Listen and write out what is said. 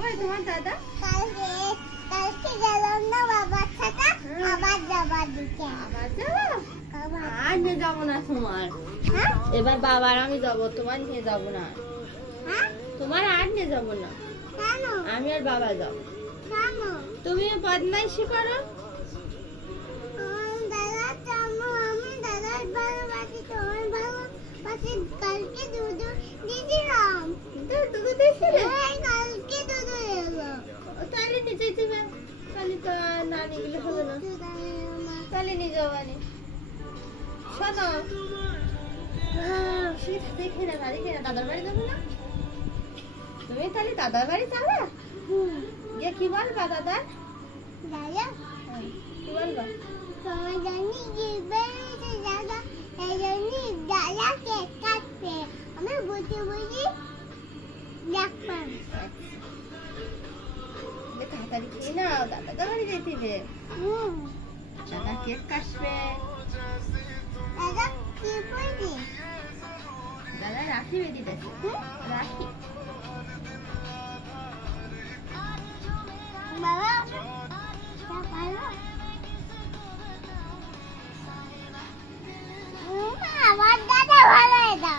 ওই তোমার দাদা কালকে গেলাম না বাবার সাথে, আবার যাবার দিকে। আবার যাবো? আর নিয়ে যাবো না তোমার। হ্যাঁ এবার বাবার আমি যাবো, তোমার নিয়ে যাবো না। হ্যাঁ তোমার আর নিয়ে যাবো না, কেন আমি আর বাবা যাবো। কেন? তুমি বদমাইশি করো। দাদা জানো আমি দাদার ভালোবাসি, তোমার ভালোবাসি। কালকে দুধ দিয়েছিলাম। দুধ দিয়েছিলে? হ্যাঁ কালকে দুধ এলো। তাহলে নিচে দিবে, তাহলে তো আর না নিয়ে গেলে হবে না। তাহলে নিয়ে যাবো আনি। শোনো, সেটা দেখে না, দেখে না, দাদার বাড়ি যাবো না? তুমি তাহলে দাদার বাড়ি যাবে? গিয়ে কি বলবা দাদা? দাদা কি বলবা? তোমার জন্য গিফট এনেছে দাদা, এই জন্য দাদা কেক কাটবে। আমি বসে বসে দেখলাম। তাড়াতাড়ি খেয়ে নাও, দাদার বাড়ি যেতে হবে। দাদা কেক কাটবে। দাদা কি বলছি? দাদা রাখি বেঁধে দিয়েছে। রাখি। বাবা ভালো আমার দাদা ভালো এটা।